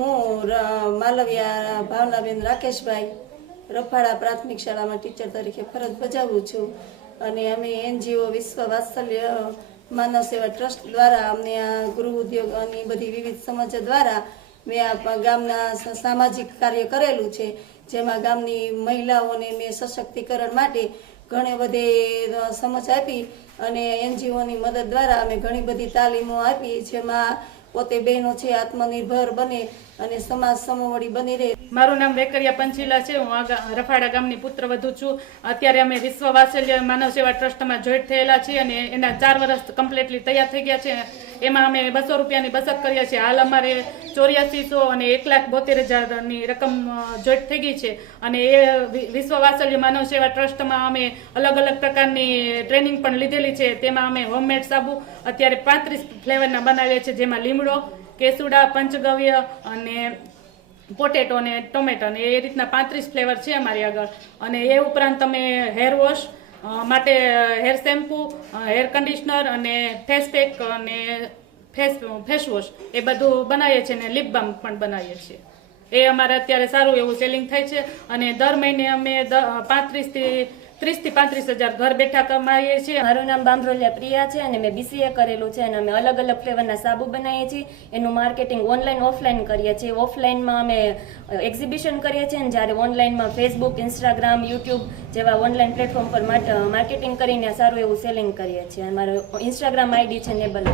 હું માલવિયા ભાવનાબેન રાકેશભાઈ રફાળા પ્રાથમિક શાળામાં ટીચર તરીકે ફરજ બજાવું છું. અને અમે એનજીઓ વિશ્વ વાત્સલ્ય માનવ સેવા ટ્રસ્ટ દ્વારા અમને આ ગૃહ ઉદ્યોગ અને બધી વિવિધ સમજ દ્વારા મેં આ ગામના સામાજિક કાર્ય કરેલું છે. જેમાં ગામની મહિલાઓને મેં સશક્તિકરણ માટે ઘણી બધી સમજ આપી અને એનજીઓની મદદ દ્વારા અમે ઘણી બધી તાલીમો આપી. જેમાં પોતે બહેનો છે, આત્મનિર્ભર બને અને સમાજ સમોવડી બની રહે. મારું નામ વેકરિયા પંચીલા છે, હું રફાડા ગામની પુત્રવધુ છું. અત્યારે અમે વિશ્વ વાત્સલ્ય માનવ સેવા ટ્રસ્ટમાં જોઈન્ટ થયેલા છીએ અને એના ચાર વર્ષ કમ્પ્લીટલી તૈયાર થઈ ગયા છે. એમાં અમે બસો રૂપિયાની બચત કરીએ છીએ હાલ અમારે ચોર્યાસીસો અને એક લાખ બોતેર હજારની રકમ જોઈટ થઈ ગઈ છે. અને એ વિશ્વ વાત્સલ્ય માનવ સેવા ટ્રસ્ટમાં અમે અલગ અલગ પ્રકારની ટ્રેનિંગ પણ લીધેલી છે. તેમાં અમે હોમમેડ સાબુ, અત્યારે પાંત્રીસ ફ્લેવરના બનાવીએ છીએ, જેમાં લીમડો, કેસુડા, પંચગવ્ય અને પોટેટો ને ટોમેટો ને એ રીતના પાંત્રીસ ફ્લેવર છે અમારી આગળ. અને એ ઉપરાંત તમે હેર વોશ માટે હેર શેમ્પૂ હેર કન્ડિશનર અને ફેસ પેક અને ફેસ ફેસ વોશ એ બધું બનાવીએ છીએ અને લિપ બામ પણ બનાવીએ છીએ. એ અમારે અત્યારે સારું એવું સેલિંગ થાય છે અને દર મહિને અમે પાંત્રીસથી ત્રીસથી પાંત્રીસ હજાર ઘર બેઠા કમાઈએ છીએ. મારું નામ બામરોલિયા પ્રિયા છે અને મેં બીસીએ કરેલું છે અને અમે અલગ અલગ ફ્લેવરના સાબુ બનાવીએ છીએ. એનું માર્કેટિંગ ઓનલાઈન ઓફલાઈન કરીએ છીએ. ઓફલાઈનમાં અમે એક્ઝિબિશન કરીએ છીએ અને જ્યારે ઓનલાઈનમાં ફેસબુક ઇન્સ્ટાગ્રામ યુટ્યુબ જેવા ઓનલાઈન પ્લેટફોર્મ પર માર્કેટિંગ કરીને સારું એવું સેલિંગ કરીએ છીએ. અને મારું ઇન્સ્ટાગ્રામ આઈડી છે નેબલ